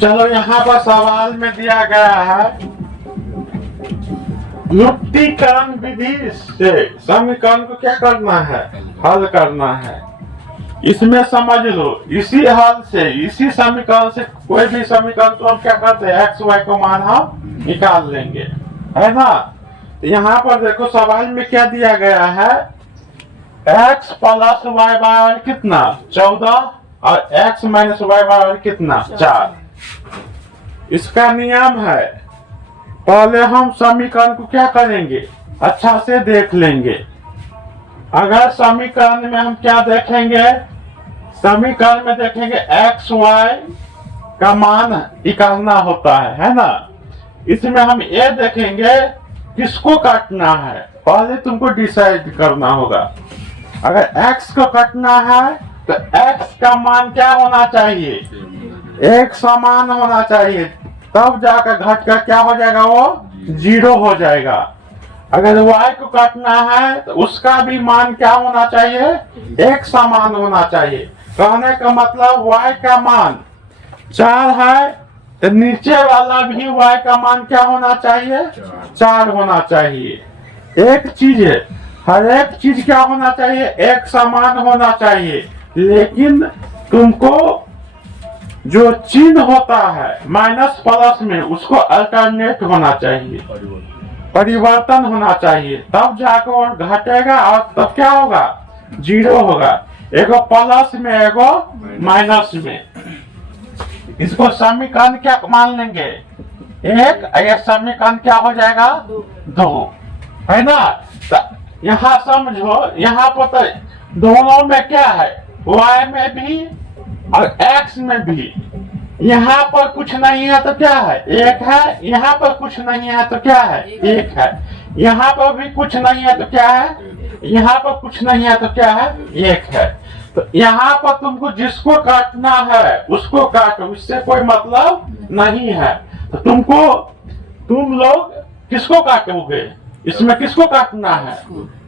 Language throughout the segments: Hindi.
चलो यहाँ पर सवाल में दिया गया है युक्तिकरण विधि से समीकरण को क्या करना है, हल करना है। इसमें समझ लो, इसी हल से, इसी समीकरण से कोई भी समीकरण तो हम क्या करते हैं, एक्स वाई को मान हम निकाल लेंगे, है ना। तो यहाँ पर देखो सवाल में क्या दिया गया है, x प्लस वाई बराबर कितना 14 और x माइनस वाई बराबर कितना 4। इसका नियम है, पहले हम समीकरण को क्या करेंगे, अच्छा से देख लेंगे। अगर समीकरण में हम क्या देखेंगे, समीकरण में देखेंगे x y का मान निकालना होता है ना। इसमें हम ये देखेंगे किसको काटना है, पहले तुमको डिसाइड करना होगा। अगर x को काटना है तो x का मान क्या होना चाहिए, एक समान होना चाहिए, तब जाकर घट कर क्या हो जाएगा, वो 0 हो जाएगा। अगर y को काटना है तो उसका भी मान क्या होना चाहिए, एक समान होना चाहिए। कहने का मतलब y का मान 4 है तो नीचे वाला भी y का मान क्या होना चाहिए, 4 होना चाहिए। एक चीज है, हर एक चीज क्या होना चाहिए, एक समान होना चाहिए। लेकिन तुमको जो चिन्ह होता है माइनस प्लस में, उसको अल्टरनेट होना चाहिए, परिवर्तन होना चाहिए, तब जाकर वो घटेगा और तब क्या होगा, 0 होगा। एगो प्लस में एगो माइनस में, इसको समीकरण क्या मान लेंगे, एक, यह समीकरण क्या हो जाएगा 2, है ना। यहाँ समझो, यहाँ पर तो दोनों में क्या है, y में भी और x में भी। यहाँ पर कुछ नहीं है तो क्या है, एक है, यहाँ पर कुछ नहीं है तो क्या है, एक है। यहाँ पर भी कुछ नहीं है तो क्या है, यहाँ पर कुछ नहीं है तो क्या है, एक है। तो यहाँ पर तुमको जिसको काटना है उसको काटो, इससे कोई मतलब नहीं है। तो तुम लोग किसको काटोगे, इसमें किसको काटना है,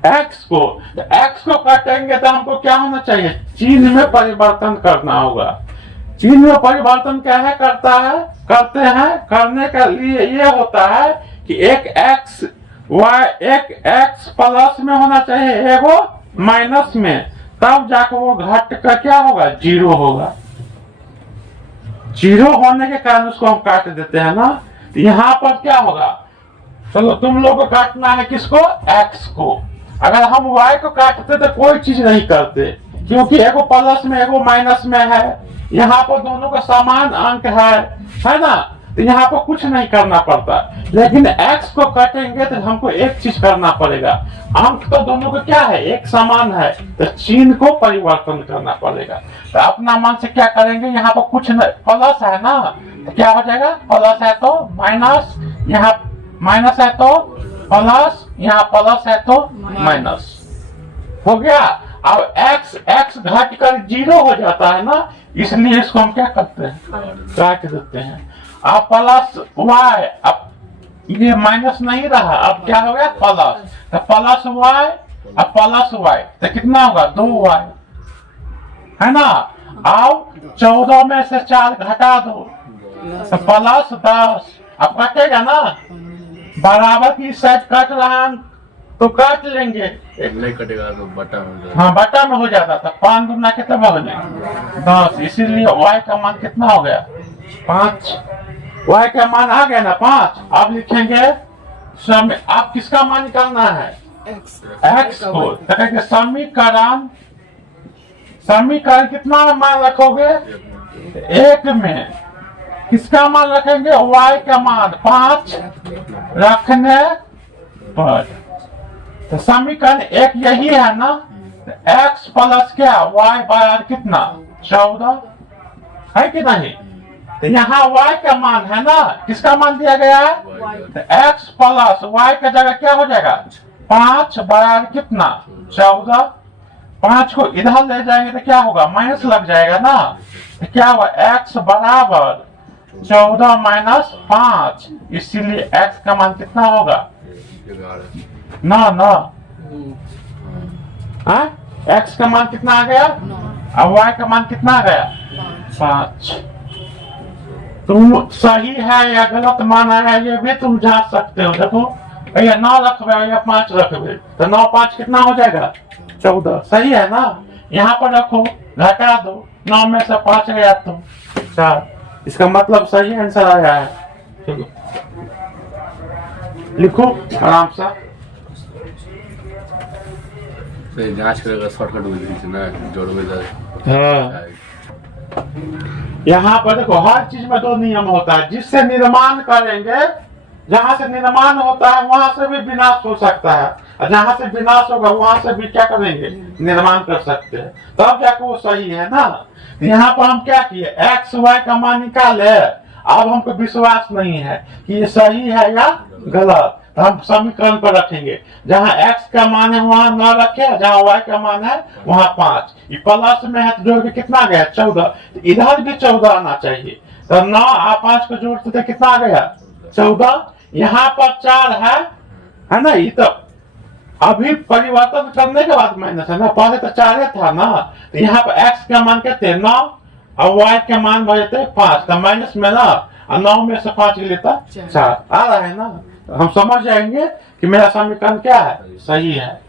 x को। तो x को काटेंगे तो हमको क्या होना चाहिए, चिन्ह में परिवर्तन करना होगा। चिन्ह में परिवर्तन क्या है, करते हैं, करने के लिए ये होता है कि एक x प्लस में होना चाहिए, एगो माइनस में, तब जाकर वो घट का क्या होगा, 0 होगा। 0 होने के कारण उसको हम काट देते हैं ना। यहाँ पर क्या होगा, चलो तुम लोग को काटना है किसको, x को। अगर हम y को काटते तो कोई चीज नहीं करते, क्योंकि एगो प्लस में एगो माइनस में है, यहाँ पर दोनों का समान अंक है ना। तो यहाँ पर कुछ नहीं करना पड़ता। लेकिन x को काटेंगे तो हमको एक चीज करना पड़ेगा, अंक तो दोनों का क्या है, एक समान है, तो चिन्ह को परिवर्तन करना पड़ेगा। तो अपना मन से क्या करेंगे, यहाँ पर कुछ प्लस है ना, तो क्या हो जाएगा, प्लस है तो माइनस, यहाँ माइनस है तो प्लस, यहाँ प्लस है तो माइनस, हो गया। अब x घट कर 0 हो जाता है ना, इसलिए इसको हम क्या करते हैं, काट देते हैं। अब प्लस y, अब ये माइनस नहीं रहा, अब क्या हो गया प्लस, तो प्लस y, अब प्लस y तो कितना होगा, 2y, है ना। अब 14 में से 4 घटा दो तो प्लस 10, अब कटेगा ना, बराबर की साइड काट रहा है तो काट लेंगे, एक नहीं कटेगा तो बटा हो जाएगा। हाँ बटा में हो जाता था, 5 दूना कितना हो जाएगा 10, इसीलिए y का मान कितना हो गया 5, y का मान आ गया ना 5। अब लिखेंगे आप किसका मान निकालना है, x को। तो समीकरण कितना मान रखोगे, 1 में किसका मान रखेंगे, y का मान 5 रखने पर। तो समीकरण 1 यही है ना, तो x प्लस क्या, y बराबर कितना 14, है कि नहीं। तो यहाँ y का मान है ना, किसका मान दिया गया है, तो x प्लस y का जगह क्या हो जाएगा, 5 बराबर कितना 14। 5 को इधर ले जाएंगे तो क्या होगा, माइनस लग जाएगा ना। तो क्या हुआ, x बराबर 14 माइनस 5, इसीलिए x का मान कितना होगा, ना x का मान कितना आ गया, अब y का मान कितना आ गया 5। तुम सही है या गलत माना है ये भी तुम जांच सकते हो। देखो भैया 9 रखबे या 5 रखबे तो 9 5 कितना हो जाएगा 14। सही है ना। यहाँ पर रखो घटा दो 9 में से 5 गया तो 4। इसका मतलब सही आंसर आया है। चलो लिखो आराम से। तो ये जांच करेगा शॉर्टकट विधि से ना जोड़वे तो हाँ। यहाँ पर देखो हर चीज में 2 नियम होता है। जिससे निर्माण करेंगे, जहां से निर्माण होता है वहां से भी विनाश हो सकता है, और जहां से विनाश होगा वहां से भी क्या करेंगे निर्माण कर सकते हैं। तब जाकर वो सही है ना। यहाँ पर हम क्या किए x y का मान निकाले। अब हमको विश्वास नहीं है कि ये सही है या गलत, तो हम समीकरण पर रखेंगे। जहाँ x का मान है वहां 9 रखे, जहाँ y का मान है वहां 5। ये प्लस में है तो जोड़ के कितना गया 14। तो इधर भी 14 आना चाहिए। तो 9 और 5 को जोड़ते थे कितना गया 14। यहाँ पर 4 है ना। ये तो अभी परिवर्तन करने के बाद माइनस है ना। पहले तो 4 था ना। तो यहाँ पर x का मान कहते 9 और y का मान बजते 5। तो माइनस में ना, और 9 में से 5 लेता 4 आ रहा है ना। हम समझ जाएंगे कि मेरा समीकरण क्या है सही है।